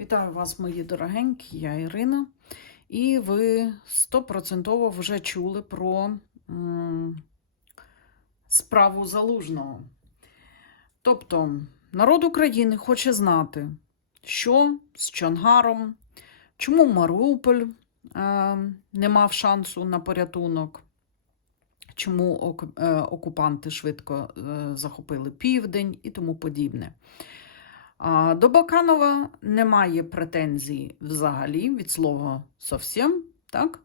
Вітаю вас, мої дорогенькі, я Ірина. І ви стопроцентово вже чули про м, справу залужного. Тобто, народ України хоче знати, що з Чонгаром, чому Маріуполь е, не мав шансу на порятунок, чому ок- е, окупанти швидко е, захопили південь і тому подібне. До Баканова немає претензій взагалі від слова зовсім, так?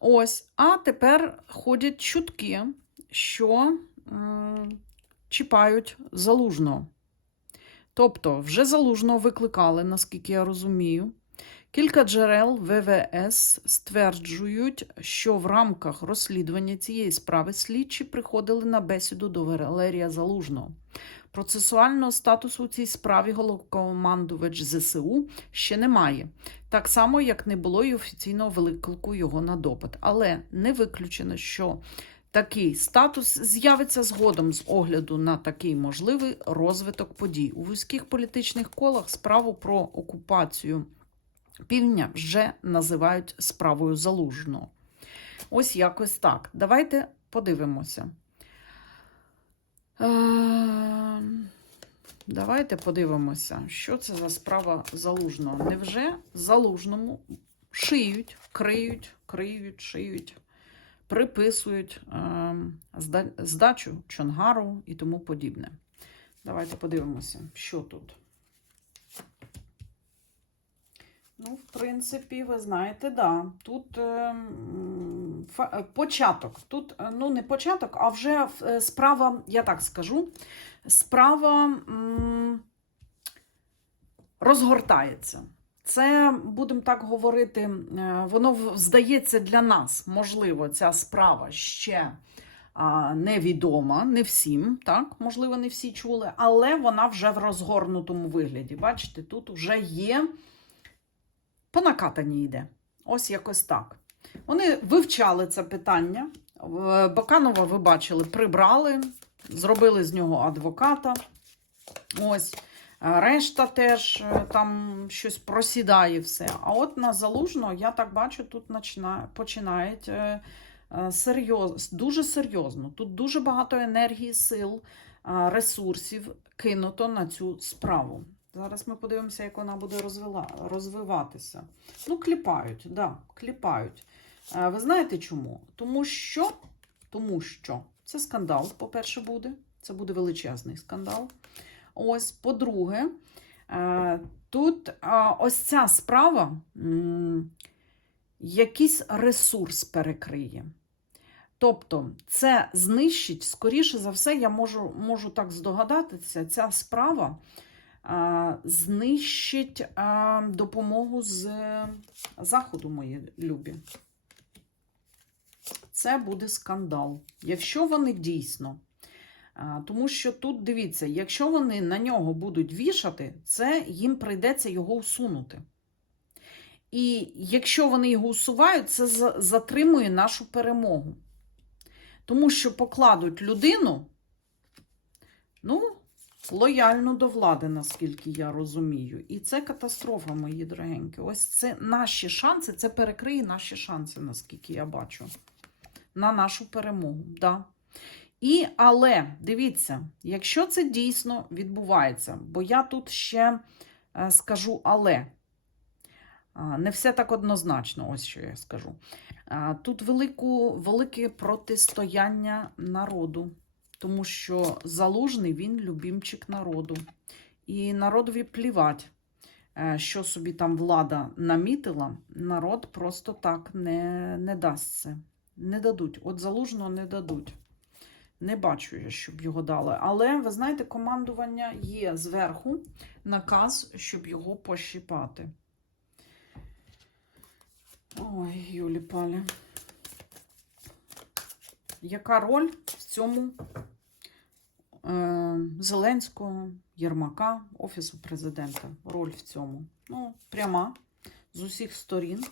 Ось. А тепер ходять чутки, що м, чіпають залужно. Тобто, вже залужно викликали, наскільки я розумію. Кілька джерел ВВС стверджують, що в рамках розслідування цієї справи слідчі приходили на бесіду до Валерія Залужного. Процесуального статусу у цій справі головкомандувач ЗСУ ще немає, так само, як не було й офіційного виклику його на допит. Але не виключено, що такий статус з'явиться згодом з огляду на такий можливий розвиток подій. У вузьких політичних колах справу про окупацію півдня вже називають справою залужного. Ось якось так. Давайте подивимося. Давайте подивимося, що це за справа залужного. Невже залужному шиють, криють, криють, шиють, приписують е, здачу Чонгару і тому подібне. Давайте подивимося, що тут. Ну, в принципі, ви знаєте, да. Тут е, початок. Тут, е, ну, не початок, а вже е, справа, я так скажу, справа розгортається. Це, будемо так говорити, е, воно здається для нас, можливо, ця справа ще невідома, не всім, так, можливо, не всі чули, але вона вже в розгорнутому вигляді. Бачите, тут вже є по накатанні йде. Ось якось так. Вони вивчали це питання. Баканова, ви бачили, прибрали, зробили з нього адвоката. Ось. Решта теж е, там щось просідає все. А от на залужно, я так бачу, тут починають е, е, серйоз, дуже серйозно. Тут дуже багато енергії, сил, е, ресурсів кинуто на цю справу. Зараз ми подивимося, як вона буде розвила, розвиватися. Ну, кліпають, да, кліпають. Е, Ви знаєте чому? Тому що, тому що це скандал, по-перше, буде. Це буде величезний скандал. Ось, по-друге, е, тут е, ось ця справа м, якийсь ресурс перекриє. Тобто, це знищить, скоріше за все, я можу, можу так здогадатися, ця справа знищить допомогу з заходу, мої любі. Це буде скандал. Якщо вони дійсно. Тому що тут дивіться, якщо вони на нього будуть вішати, це їм прийдеться його усунути. І якщо вони його усувають, це затримує нашу перемогу. Тому що покладуть людину, ну, лояльну до влади, наскільки я розумію. І це катастрофа, мої дорогенькі. Ось це наші шанси, це перекриє наші шанси, наскільки я бачу, на нашу перемогу. Да. І, але, дивіться, якщо це дійсно відбувається, бо я тут ще е, скажу але. Не все так однозначно, ось що я скажу. Тут велику, велике протистояння народу, тому що залужний він любімчик народу. І народові плівать, е, що собі там влада намітила, народ просто так не, не дасть це. Не дадуть. От залужного не дадуть. Не бачу я, щоб його дали. Але ви знаєте, командування є зверху наказ, щоб його пощипати. Ой, Юлі Палі. Яка роль цьому е, Зеленського, Єрмака, Офісу президента? Роль в цьому? Ну, пряма з усіх сторін.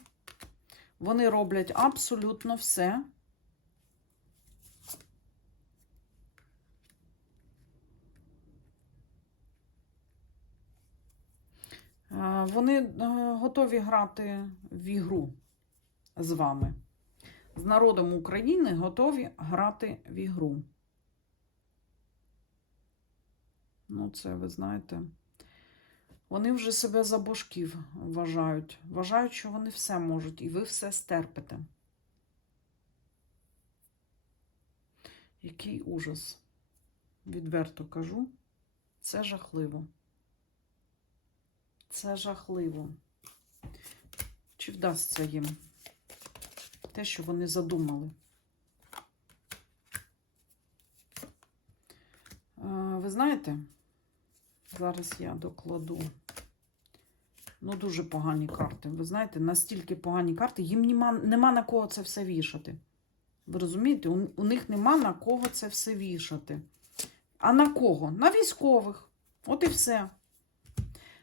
Вони роблять абсолютно все. Е, Вони е, готові грати в ігру з вами. З народом України готові грати в ігру. Ну, це ви знаєте. Вони вже себе за божків вважають. Вважають, що вони все можуть, і ви все стерпите. Який ужас. Відверто кажу. Це жахливо. Це жахливо. Чи вдасться їм те, що вони задумали? Е, Ви знаєте, зараз я докладу. Ну, дуже погані карти. Ви знаєте, настільки погані карти, їм нема, нема на кого це все вішати. Ви розумієте, у, у них нема на кого це все вішати. А на кого? На військових. От і все.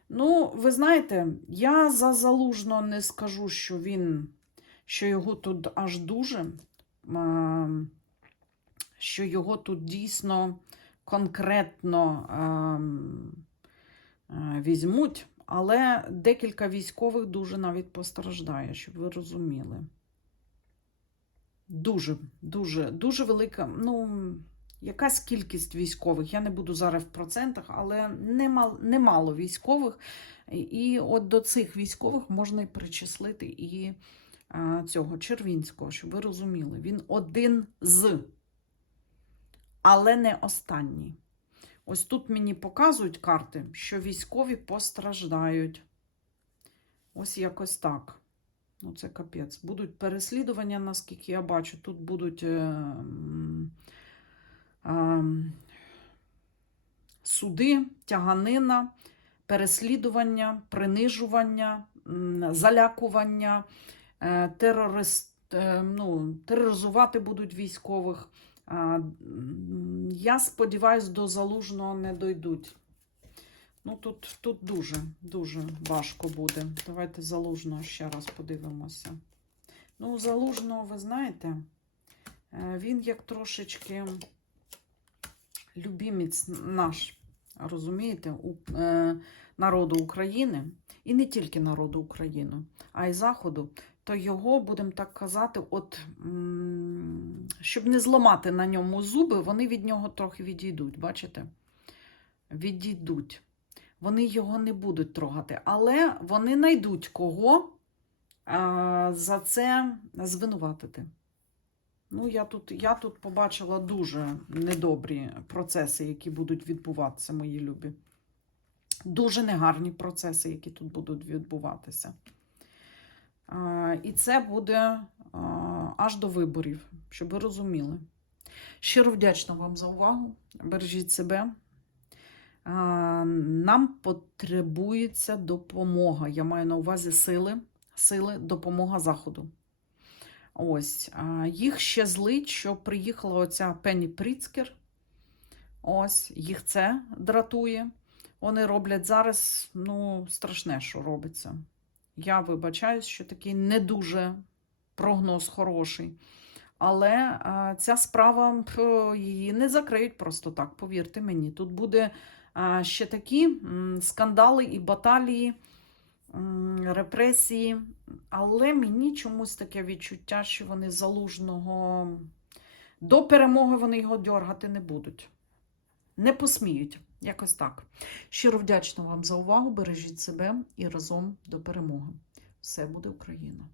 Ну, ви знаєте, я за залужно не скажу, що він, що його тут аж дуже, що його тут дійсно конкретно візьмуть, але декілька військових дуже навіть постраждає, щоб ви розуміли. Дуже, дуже, дуже велика. Ну, якась кількість військових. Я не буду зараз в процентах, але немало, немало військових. І от до цих військових можна і причислити і цього Червінського, щоб ви розуміли. Він один з, але не останній. Ось тут мені показують карти, що військові постраждають. Ось якось так. Ну, це капець. Будуть переслідування, наскільки я бачу. Тут будуть е, е, суди, тяганина, переслідування, принижування, залякування, е, терорист, е, ну, тероризувати будуть військових. Я сподіваюся, до залужного не дойдуть. Ну, тут, тут дуже, дуже важко буде. Давайте залужного ще раз подивимося. Ну, залужного, ви знаєте, е, він як трошечки любімець наш, розумієте, е, народу України, і не тільки народу України, а й Заходу, то його, будемо так казати, от, щоб не зламати на ньому зуби, вони від нього трохи відійдуть, бачите? Відійдуть. Вони його не будуть трогати, але вони знайдуть кого а, за це звинуватити. Ну, я тут, я тут побачила дуже недобрі процеси, які будуть відбуватися, мої любі. Дуже негарні процеси, які тут будуть відбуватися. І це буде аж до виборів, щоб ви розуміли. Щиро вдячна вам за увагу. Бережіть себе. Нам потребується допомога. Я маю на увазі сили, сили, допомога Заходу. Ось, їх ще злить, що приїхала оця Пенні Пріцкер. Ось, їх це дратує. Вони роблять зараз, ну, страшне, що робиться. Я вибачаюсь, що такий не дуже прогноз хороший. Але а, ця справа її не закриють просто так, повірте мені. Тут буде а, ще такі скандали і баталії, репресії. Але мені чомусь таке відчуття, що вони залужного до перемоги вони його дьоргати не будуть. Не посміють. Якось так. Щиро вдячна вам за увагу. Бережіть себе і разом до перемоги. Все буде Україна!